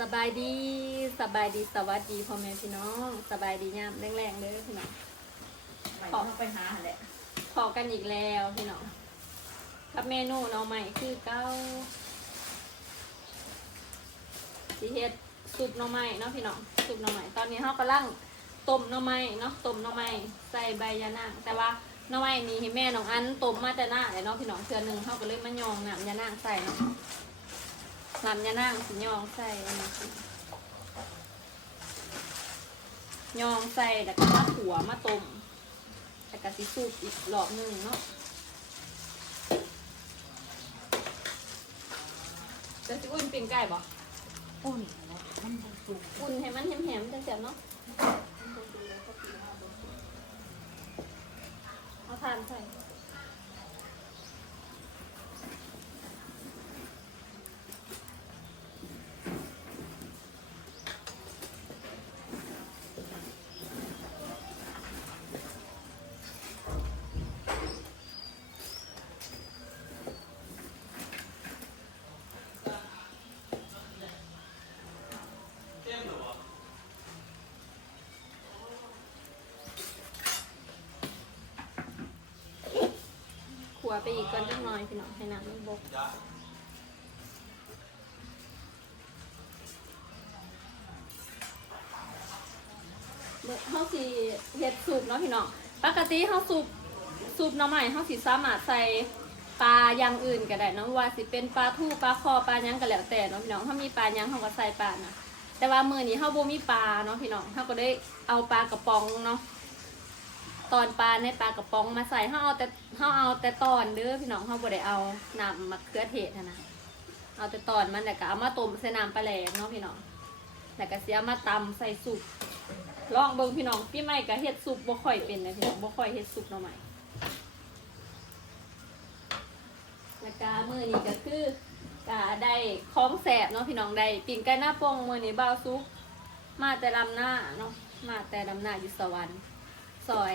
สบายดีสบายดีสวัสดีพ่อแม่พี่น้องสบายดียามแรงๆเด้อพี่น้องไปต้องไปหาหั่นแหละพอกันอีกแล้วพี่น้องกับเมนูหน่อใหม่คือเก้าสีเฮ็ดซุปหน่อไม้เนาะพี่น้องซุปหน่อไม้ตอนนี้เฮากำลังต้มหน่อไม้เนาะต้มหน่อไม้ใส่ใบยะนางแต่ว่าหน่อไม้นี้ให้แม่น้องอันต้มมาแต่หน้าเลยเนาะพี่น้องเทื่อหนึงเฮาก็เลยมายองน้ำยะนางใส่เนาะ น้ำยะนางสิยองใส่อันนี้สิยองใส่แล้วก็มาขัวมาต้มแต่กะสิสูบอีกรอบหนึ่งเนาะจะสิอุ่นปิ้งไก่บ่อุ่นมันสุกอุ่นให้มันแหมๆจังเสียบเนาะเอาทานใส่ วไปอีกก่อนจังหน่อยพี่น้องให้น้ำมันบกเฮาสิเฮ็ดสูบเนาะพี่น้องปกติเฮาสูบสูบน้ำใหม่เฮาสิสามารถใส่ปลาอย่างอื่นก็ได้เนาะว่าสิเป็นปลาทูปลาคอปลายังก็แล้วแต่เนาะพี่น้องถ้ามีปลายังเฮาก็ใส่ปลานะแต่ว่ามือนี้เฮาบ่มีปลาเนาะพี่น้องเฮาก็ได้เอาปลากระป๋องเนาะตอนปลาในปลากระป๋องมาใส่เขาเอาแต่ เขาเอาแต่ตอนเด้อพี่น้องเขาบ่ได้เอาน้ำมะเขือเทศหั้นนะเอาแต่ตอนมันแต่ก็เอามาต้มใส่น้ำปลาแหลกเนาะพี่น้องแต่ก็เสียมาตำใส่สุกลองเบิ่งพี่น้องพี่ใหม่ก็เฮ็ดสุกบ่ค่อยเป็นนะพี่น้องบ่ค่อยเฮ็ดสุกเนาะใหม่แล้วก็มื้อนี้ก็คือก็ได้ของแสบเนาะพี่น้องได้ปิ้งไก่หน้าโป่งมื้อนี้บ่าวซุกมาแต่ลำหน้าเนาะมาแต่ลำหน้าอยู่สวรรค์ซอย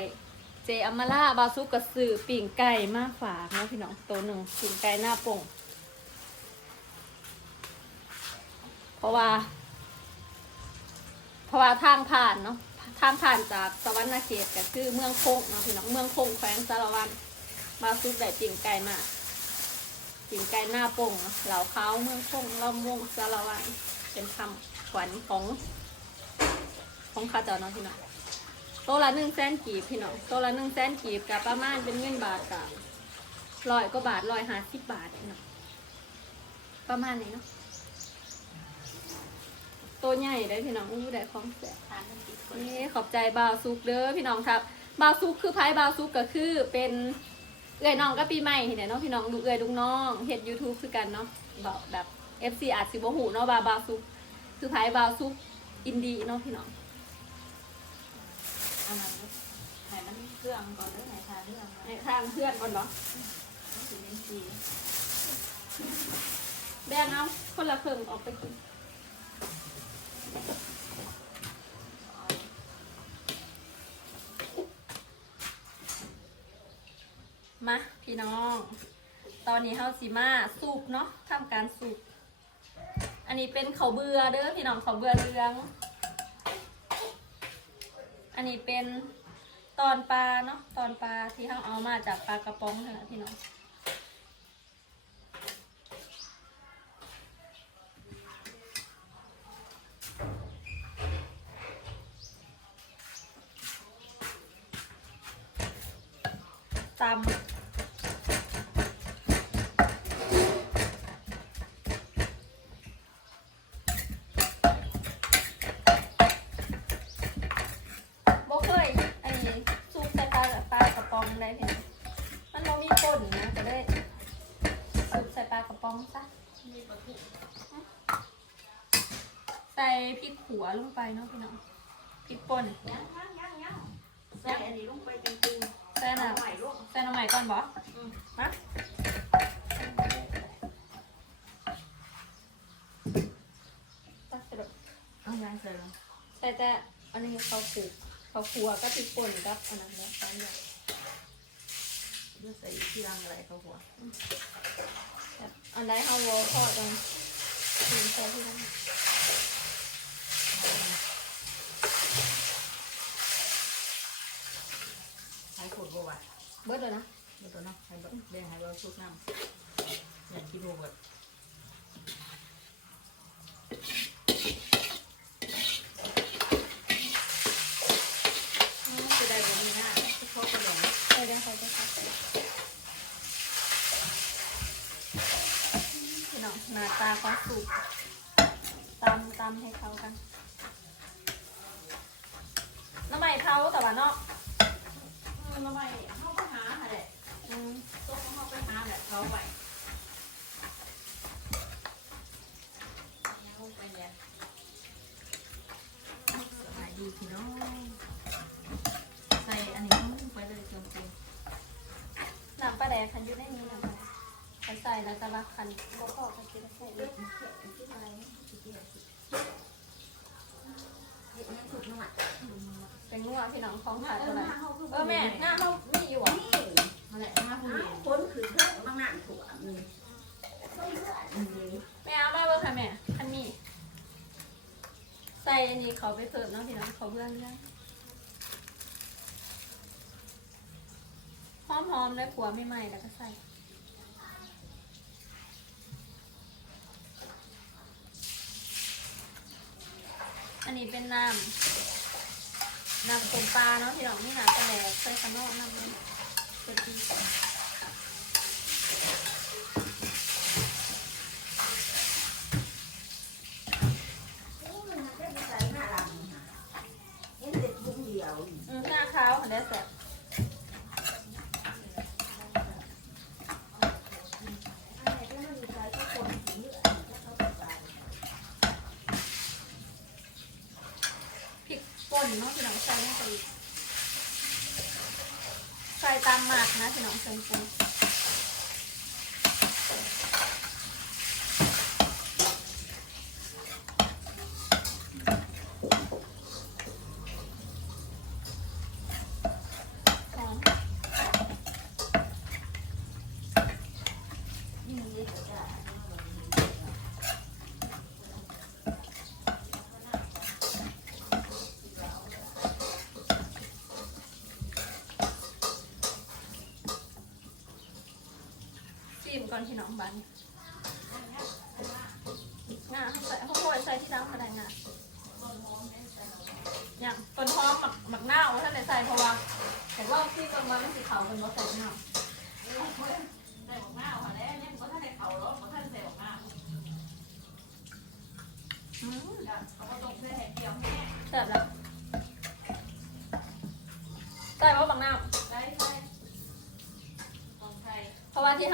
เจอมาล่าบาซุกกระสือปิ่งไก่มาฝากนะพี่น้องตัวหนึ่งปิ่งไก่หน้าป่งเพราะว่า เพราะว่าทางผ่านเนาะทางผ่านจากสวรรค์เขตก็คือเมืองคงเนาะพี่น้องเมืองคงแขวงสารวันบาซุกได้ปิ่งไก่มาปิ่งไก่หน้าป่งเนาะเหล่าเขาเมืองคงลำวงสารวันเป็นคำขวัญของของข้าเจ้าเนาะพี่น้อง โตละหนึ่งแสนกีบพี่น้องโตละหนึ่งแสนกีบกับประมาณเป็นเงินบาทกับร้อยกว่าบาทร้อยห้าสิบบาทพี่น้องประมาณนี้เนาะตัวใหญ่ได้พี่น้องอู้ได้ของแสบทานมันติดคนนี่ขอบใจบาวซุกเด้อพี่น้องครับบาวซุกคือไพ่บาวซุกก็คือเป็นเอื้อยน้องก็ปีใหม่เห็นไหมเนาะพี่น้องดูเอื้อยลูกน้องเฮ็ด YouTube คือกันเนาะบอกแบบ FC อาจสิบ่หูเนาะบาบาวซุกคือไพ่บาวซุกอินดีเนาะพี่น้อง อันนั้นให้มันเครื่องก่อนเด้อให้ทานเรื่องในทางเพื่อนก่อนเนาะมันสิเป็นสีแบ่งเอาคนละครึ่งออกไปกินมาพี่น้อง ตอนนี้เฮาสิมาสูบเนาะทำการสูบอันนี้เป็นเขาวเบือเด้อพี่น้องเขาวเบือเรือง อันนี้เป็นตอนปลาเนาะตอนปลาที่เฮาเอามาจากปลากระป๋องนั่นแหละพี่น้องตำบ่เคยไอ้ซุปใส่ปลาแบบปลากระป๋องได้เห็นมันบ่มีป่นนะก็ได้ซุปใส่ปลากระป๋องซะ มีปลาทู ใส่ พริกขัวลงไปเนาะพี่น้องพริกป่นยังยังยังยังใส่อันนี้ลงไปเป็นตึงใส่ๆน่ะเอาใหม่ลงใส่น้ำใหม่ก่อนบ่อืมมาตักเสร็จเอายังใส่ลงใส่แต่อันนี้เขาปลูกเขาขัวก็ติดป่นกับอันนั้นแล้วตอนนี้เพื่อใส่ที่รังอะไรเขาหัวแบบอันใดเขาวอทอดกันถึงใส่ที่ นั่นเบิดเลยนะเดี๋ยวตัวเนาะให้แบบแบ่งให้เราสุกน้ำอยากกินโบเบิดจะได้แบบนี้นะเขากระดองใส่ได้ใส่ได้ใส่พี่น้องหน้าตาของสูบตำตำให้เข้ากันน้ำใหม่เท้าแต่ว่าเนาะ ทำไมเขาก็หาแหละอืมตัวเขาไปหาแหละเขาไปเอาไปเนี่ยสบายดีพี่น้องใส่อันนี้ลงไปเลยจริงๆน้ำปลาแดงคันอยู่ในนี้น้ำปลาแดงคันใส่แล้วแต่ว่าคันบ่พอก็คิดว่าใส่ไหนเยอะ เป็นงัวพี่น้องของขายตัวไหนเออแม่หน้าเขาไม่อยู่อะๆมาแหละมาคุณเห็นคนคือเพื่อนบางงานถั่วนี่แม่เอามาเบอร์ค่ะแม่คันนี้ ใส่อันนี้เขาไปเพิ่มเนาะพี่น้องเขาเพื่อนได้หอมๆเลยผัวไม่ไหม้แล้วก็ใส่อันนี้เป็นน้ำ น้ำต้มปลาเนาะพี่น้องนี่หนาแตะแดกใส่ขนมน้ำมันเป็นดี มันจะไปใส่หน้าหลังค่ะเห็นเด็กบุ้งเดียว อืมหน้าขาวค่ะได้แซ่บ อะไรก็ไม่มีใครก็คนถึงเยอะเขาไปใส่ พริกป่นเนาะพี่น้องใส่ลงไปอีกใส่ตามหมาก นะพี่น้องเชิญปรุงหอม ซีมก่ อนพี่น้องบันงาเขาใส่เขาโรยใส่ที่น้ำกระไดงาอย่างต้นหอมหมักหมักหน้าวท่านไหนใส่เพราะว่าแต่ว่าที่ตรงมามันสีขาวเป็นว่าใส่หน้าใส่ของหน้าค่ะแล้วเนี่ยมันก็ท่านในเขาแล้วมันท่านใส่ของหน้าอืมเขาก็ต้องใส่แห่เดียวแม่แซ่บแล้วใส่ว่าบักหน้าว ใส่ใส่ของไทย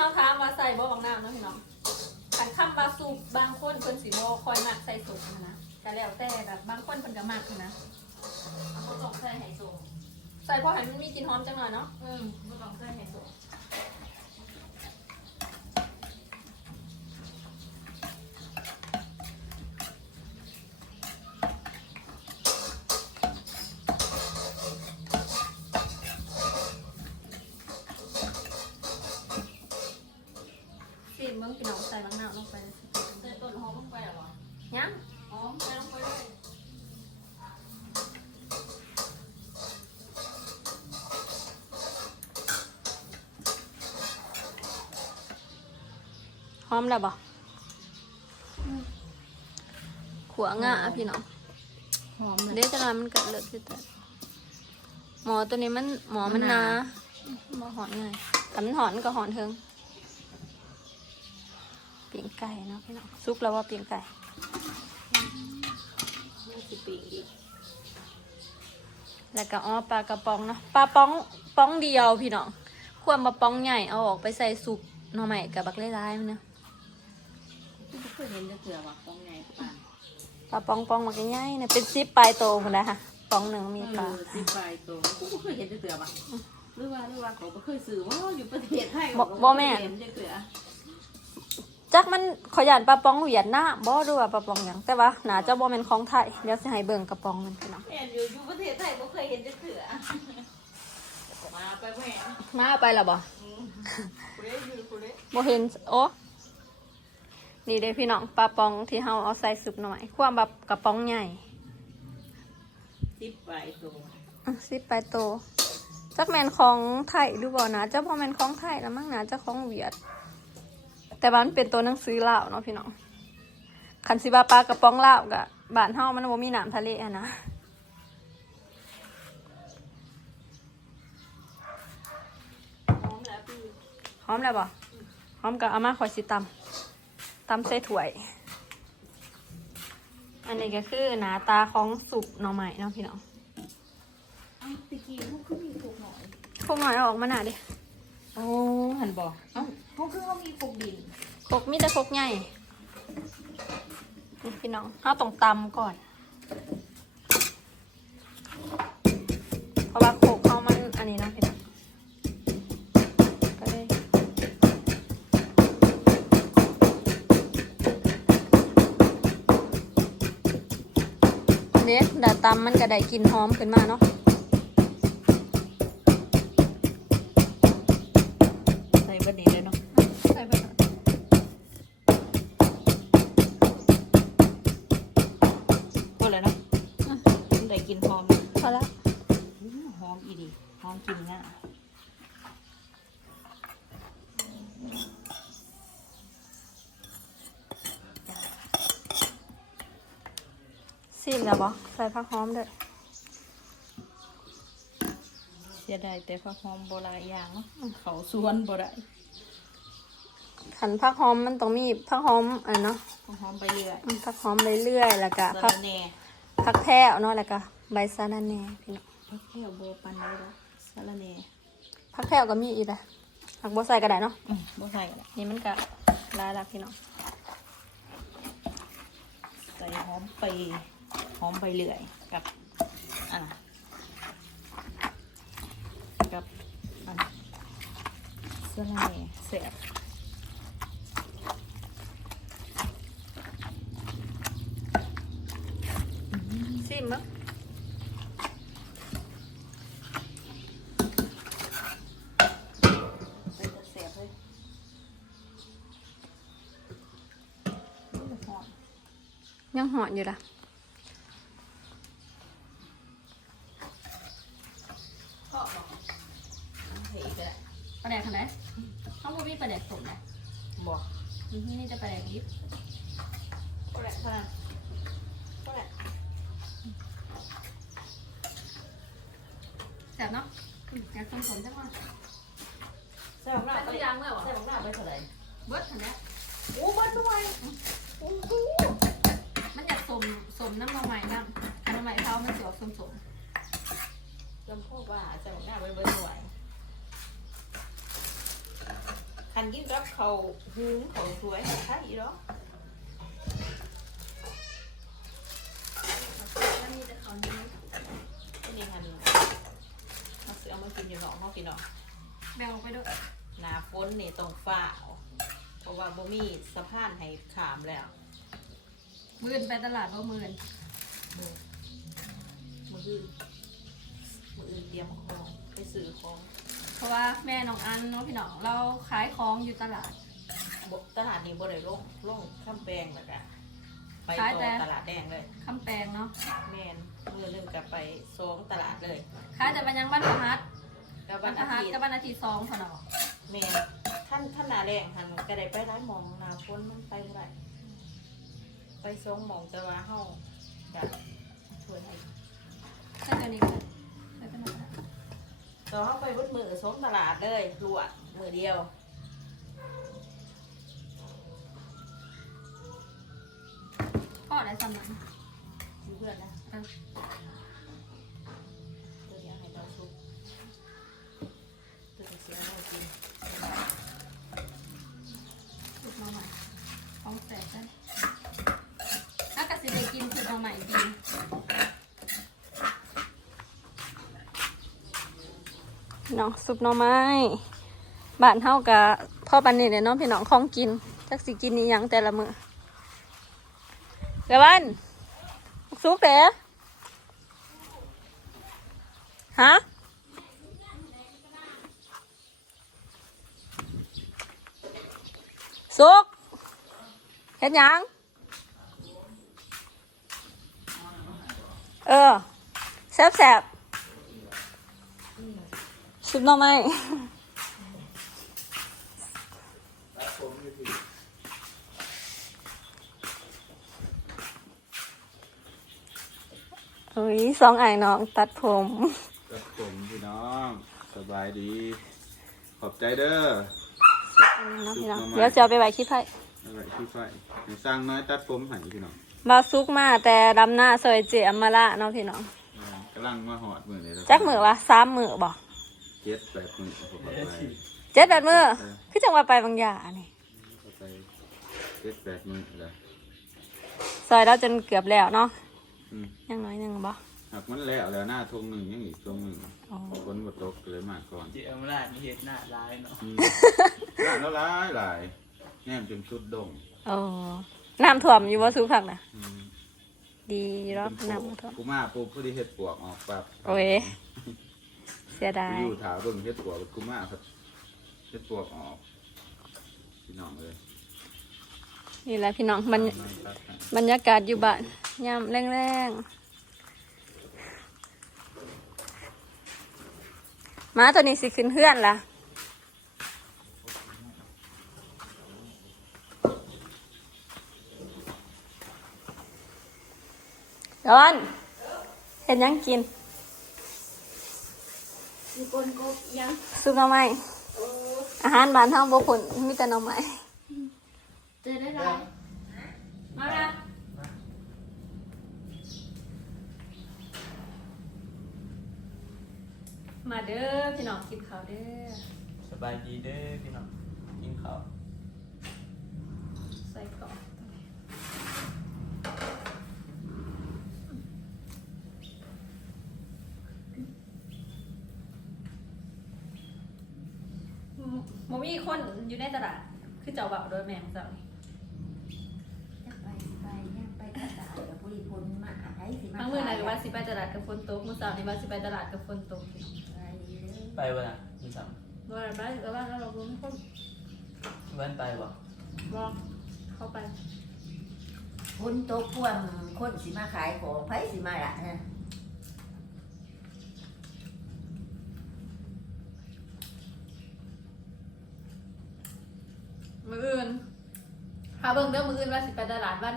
เพราะว่าที่เขาท้ามว่าใส่บ่บักหน้าวเนาะพี่น้องขันคำบาสูบบางคนเพิ่นสีโบคอยมักใส่สูงนะแต่แล้วแต่แบบบางคนเพิ่นก็มักนะเขาก็ต้องใส่ไห่ส่งใส่เพราะให้มันมีกลิ่นหอมจังหน่อยเนาะอืมก็ต้องใส่ไห่ส่ง ซีมเบิ่งพี่น้องใส่บักหน้าวลงไปเลย ใส่ต้นหอมลงไปหรอ ยัง หอมใส่ลงไปเลย หอมแล้วบ่ขัวงาพี่น้องหอมเลยเดี๋ยวจะนอนมันกัดเลือดที่แต่หมอตัวนี้มันหมอมันหนาหมอหอนง่ายแต่มันหอนก็หอนเทิงเปียงไก่เนาะพี่น้องซุกแล้วว่าเปียงไก่นี่สิปีอีกแล้วก็อ้อปลากระป๋องเนาะปลาป้องป้องเดียวพี่น้องควรมาป้องใหญ่เอาออกไปใส่ซุปหน่อใหม่กับบักไล่ๆมันเนาะที่ไม่ เคยเห็นจะเกลือว่ะตรงไงปานปลาป้องป้องมันก็ใหญ่เนี่ยเป็นซิปปลายโตคนละค่ะป้องหนึ่งมีปลาเออสิบใบตัวกูไม่เคยเห็นจะเกลือว่ะหรือว่าหรือว่าเขาไม่เคยซื้อว่าอยู่ประเทศไทยเห็นจะเกลือจักมันขอยานปลาป้องเวียดนามบ่รู้ว่าปลาป้องหยังแต่ว่าน่าจะบ่แม่นของไทยเดี๋ยวสิให้เบิ่งกระป๋องมันพี่น้องเห็นอยู่อยู่ประเทศไทยไม่เคยเห็นจะเกลือมาไปแม่มาเอาไปและบ่กูเล่อยู่กูเล่บ่เห็นโอ้ นี่เด้พี่น้องปลาป้องที่เฮาเอาใส่ซุปหน่อยความแบบกระป๋องใหญ่สิบใบตัวอะสิไปโตจักแมนของไทยหรือเปล่านะเจ้าพ่อแมนของไทยแล้วมั้งนะเจ้าของเวียด แต่ว่ามันเป็นตัวหนังสือลาวเนาะพี่น้องคันสิบาปลากระป๋องลาวกะบ้านเฮามันบ่มีน้ำทะเลอะนะหอมแล้วพี่หอมแล้วบ่หอมกับอาม่าคอยสิตำ ตำใส่ถ้วย อันนี้ก็คือหน้าตาของสุปหน่อไม้เนาะพี่น้องเอาตะกี้พวกคือมีพวกหน่อยพวกหน่อยเอาออกมาหน่าดิโอ้หันบอกเอ้าพวกคือเขามีพวกดินครกมีแต่ครกใหญ่นี่พี่น้องเอาต้องตำก่อน เพราะว่าโคกำมันก็ได้กลิ่นหอมขึ้นมาเนาะใส่บะหมี่เลยเนาะใส่ไปก่อนก็เลยเนาะมันได้กลินหอมพอละอื้อหอมอีดีหอมกินง่ายซีมแล้วบอ ใส่ผักหอมด้วยเสียดายแต่ผักหอมโบราณอย่างเนาะเขาสวนบ่ได้ขันผักหอมมันต้องมีผักหอมอันเนาะผักหอมไปเรื่อยอืมผักหอมเรื่อยๆแล้วก็สะผักระแหน่ผักแพร่เนาะแล้วก็ใบซานาแหน่พี่น้องผักแก้วโบปันได้แล้วสะระแหน่ผักแพร่ก็มีอีกนะผักบัวใส่ก็ได้เนาะอืมบ่ใส่ก็ได้นี่มันก็ลายละพี่น้องใส่หอมไปห อมไปเรื่อยกับอะกับอันสะระแหน่แซ่บซีมมั้งเป็นตะแซ่บเลยนี่หอมยังหอนอยู่ละ ก็หอมเฮ้ยก็ได้ ปลาแดกขนาดไหนเขาบ่มีป ลาแดกสมนะบอกนี่นี่จะปลาแดกยิบก็ได้เท่านั้นก็ได้แซ่บเนาะอืมอยากสมสมจังว่าใส่ของหน้าใส่ไปทุกอย่างเลยเหรอใส่ของหน้าไปเท่าไหร่เบิร์ดขนาดนี้โอ้บ้านด้วยโอ้โหมันอยากสมสมน้ำมันใหม่น้ำอันน้ำใหม่เท้ามันสวยสมสม จำพวกว่าใส่ของหน้าไปเบิ้ลด้วย คันกินกับเขาวหุงเขาวสวยใช่อีหรอแล้วมีแต่เขานี้อันนี้คันมาซื้อเอามากินอยู่หนองเขากินหนองแบ่งออกไปด้วยหนาฝนนี่ต้องฝ้าวเพราะว่าบ่มีสะพานให้ขามแล้วมือนไปตลาดบ่มือนมือมืออื่นมืออื่นเตรียมของไปซื้อของเพ ราะว่าแม่น้องอันเนาะพี่น้องเราขายของอยู่ตลาดบตลาดนี้บ่ได้ลงลงข้ามแปลงแล้วก็ไปขายต่แต่ อตลาดแดงเลย คำแปลงเนาะแมนมือหนึงกับไปสองตลาดเลยขายแต่บันยังบ้านพหัสกับบ้าวันนพอาหัสทิตย์กับบ้านอาทิตย์สองพอเนาะแมนท่านท่านหนาแรงท่านก็ได้ไปร้ายหมองหนาฝนมันไปเท่าไหร่ไปสองหมองแต่ว่าเฮาอยากชวนให้ใช่ตัวนี้ก็ใช่ตัวนี้ก็ ต่อเฮาไปเบดมือสองตลาดเลยรวดมือเดียวพ่อได้สำนักอยู่เพื่อนนะเออตัวให้เราซุปตัวเสียให้กินสุดมาใหม่ของแสบได้ถ้ากสิได้กินสุดมาใหม่ดีน้ องซุปหน่อไม้บ้านเฮากะพ่อปันนี่เนี่ยเน้องพี่น้องของกินจักสิกินนี่ยังแต่ละมือเดี๋ยววันซุปเด้ฮะซุกเห็นยังเออแซ่บแซ่บ ชุบหน่อไม้ตัดผมอยู่ที่โอ้ยสองไอ้น้องตัดผมตัดผมพี่น้อง สบายดี ขอบใจเด้อเนาะพี่น้องเดี๋ยวจะเอาไปไว้ขี้ไผ่อะไรที่ไฟให้สร้างน้อยตัดผมให้พี่น้องบาซุกมาแต่ดำหน้าซอยเจอมมาละเนาะพี่น้องอ่ากำลังมาหอดมือเลยจักมือวะสามมือบ่ เจ็ดแปดมือผมเอาไปเจ็ดแปดมือคือจังว่าไปบางอย่างนี่เอาไปเจ็ดแปดมือเลยซอยเราจนเกือบแล้วเนาะอืมยังน้อยหนึงบ่หักมันแล้วแล้วหน้าทงหนึ่งยังอีกทงหนึ่งอ๋อฝนบดตกเลยมาก่อนเจอมราชนี่เห็ดหน้าร้ายเนาะอืมหน้าแล้วหลายหลายแน่มจนสุดดงโอ้น้ำท่วมอยู่บ่ซุกผักนะอืมดีรอบน้ำบ่ท่วมกูมาปุ๊บพอดีเห็ดปวกออกปั๊บ โอ้ยเสียดาไปยอยู่ถาเบิ่งเฮ็ดปวกกูมาครับเฮ็ดปวกออกพี่น้องเลยนี่แหละพี่น้องมันบรรยากาศอยู่บ้านยามแรงๆหมาตัวนี้สิขึ้นเฮือนล่ะร้อนเห็นยังกิน มีคนกบยังซุปหน่อไม้อาหารบ้านเฮาบ่ผลมีแต่หน่อไม้เจอได้ไรมาละมาเด้อพี่น้องกินข้าวเด้อสบายดีเด้อพี่น้องกินข้าว ใส่กล่องมมีคน อยู่ในตลาด คือเจ้าเบาโดยแมงเจ้านี่ยังไปไปยังไปตลาดกับผู้หญิงคนมาไอ้สิมาบางมื้อไหนก็ว่าสิไปตลาดกับฝนตกมื้อเช้านี่ว่าสิไปตลาดกับฝนตกไปเด้อไปวันน่ะคุณสามว่าอะไรบ้างแล้วว่าเราบ่มีคนวันไปบ่บอกเข้าไป คนโตกพ่วงคนสิมาขายของไผสิมาละนะ มื้ออื่นหาเบิ่งเด้อมื้ออื่นว่าสิไปตลาดบ้าน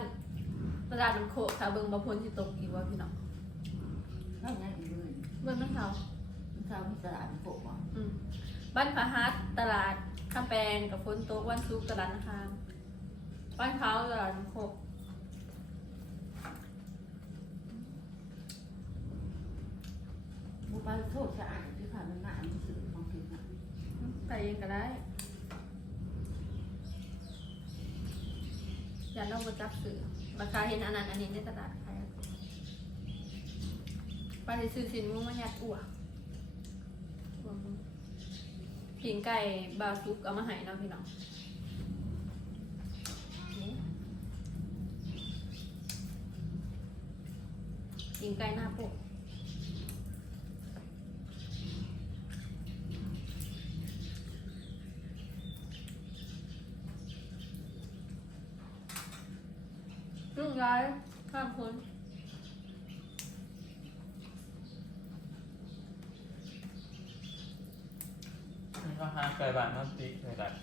ตลาดมันโคกหาเบิ่งบ่พ้นสิตกอีกว่าพี่น้องเข้างั้นอีกเลยเบิ่งมันเฮามันเข้ามีตลาดโปะบ่อืมบ้านพาฮัทตลาดข้ามแปลงกับฝนตกวันซุกร์ตลาดนะคะบ้านเขาตลาดมันโคกบ่ไปโทษสะอาดที่ผ่านมันมาอันนี้สื่อของถึงน่ะไปเองก็ได้ อย่าเราบ่จับซื้อราคาเห็นอันนั้นอันนี้ในตลาดขายไปซื้อสินมุ้งมายัดอั่วอั่วมึงผิงไก่บาซุกเอามาให้เนาะพี่น้องผิงไก่หน้าปก ลุงย้ายข้ามคนมันก็หาไก่บ้านมาปีไก่บ้าน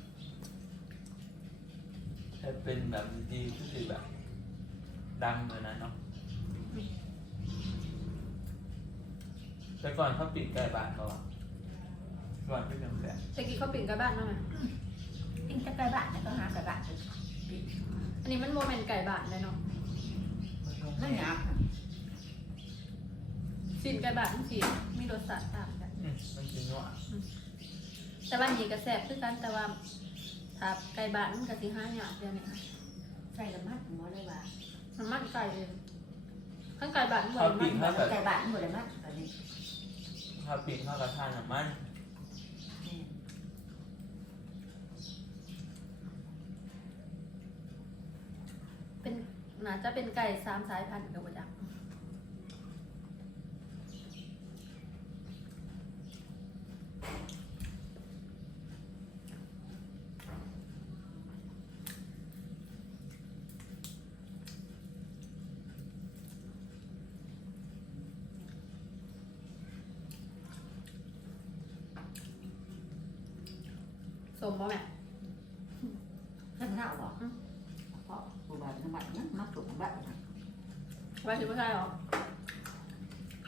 ถ้าเป็นแบบดีก็คือแบบ ดังเลยนะเนาะแต่ก่อนเขาปิดไก่บ้านเขาอะก่อนที่จะแสนตะกี้เขาปิ่นกับบ้านมาไหมกินแต่ไก่บ้านแล้วก็หาไก่บ้านไปอันนี้มันโมเมนต์ไก่บ้านเลยเนาะ นั่นหยาบสินไก่บ้านทั้งสี่มีรสชาติต่างกัน อืมมันกินว่าแต่บ้านนี้ก็แซ่บคือกันแต่ว่าถ้าไก่บ้านมันก็สิห้าอย่างเดียวนี่ใส่ละมัดหมอเลยว่ามันมันไก่เลยข้างไก่บ้านมันเขาปิดมันเขาแบบไก่บ้านบ่ได้มัดอันนี้เขาปิดเขากระทานน้ำมัน น่าจะเป็นไก่สามสายพันธุ์กับจักสมบ่แม่ Thế nào bỏ? Bỏ, bỏ vào nó mặn lắm เพราะผู้บาดน้ำมันนั้นมาถูกบ้านว่าสิบ่ใช่หรอ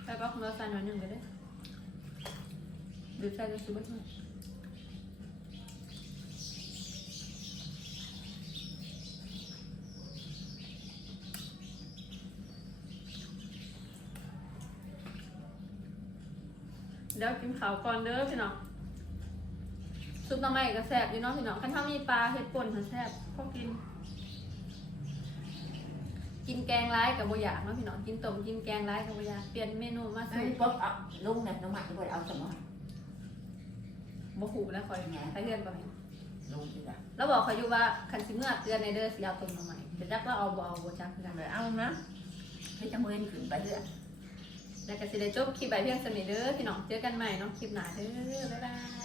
ใช่ปะคุณเราใส่หน่อยหนึ่งก็ได้หรือใส่จะซื้อบ่ใช่เดี๋ยวกินข้าวก่อนเด้อพี่น้องซุปหน้ำใหม่ก็แซ่บอยู่เนาะพี่น้องคันถ้ามีปลาเห็ดป่นมันแซ่บพอกิน กินแกงร้ายกับบ่อยากเนาะพี่น้องกินต้มกินแกงร้ายกับบ่อยากเปลี่ยนเมนูมาไอ้สู่ป๊อกเอาลุงเนี่ยน้ำมันด้วยเอาสมองบ่หูแล้วคอยไงถ้าเฮือนบ่แม่นลุงดีกว่าแล้วบอกเขาอยู่ว่าคันสิเมื่อเดือนในเด้อสิเอาต้มหน่อไม้แต่จักว่าเอาบ่เอาบ่จักคือกันเลยเอานะให้จะมือขึ้นไปเรื่อยแล้วก็สิได้จบคลิปไปเพียงสนิทเด้อพี่น้องเจอกันใหม่เนาะคลิปหน้าเด้อบ๊ายบาย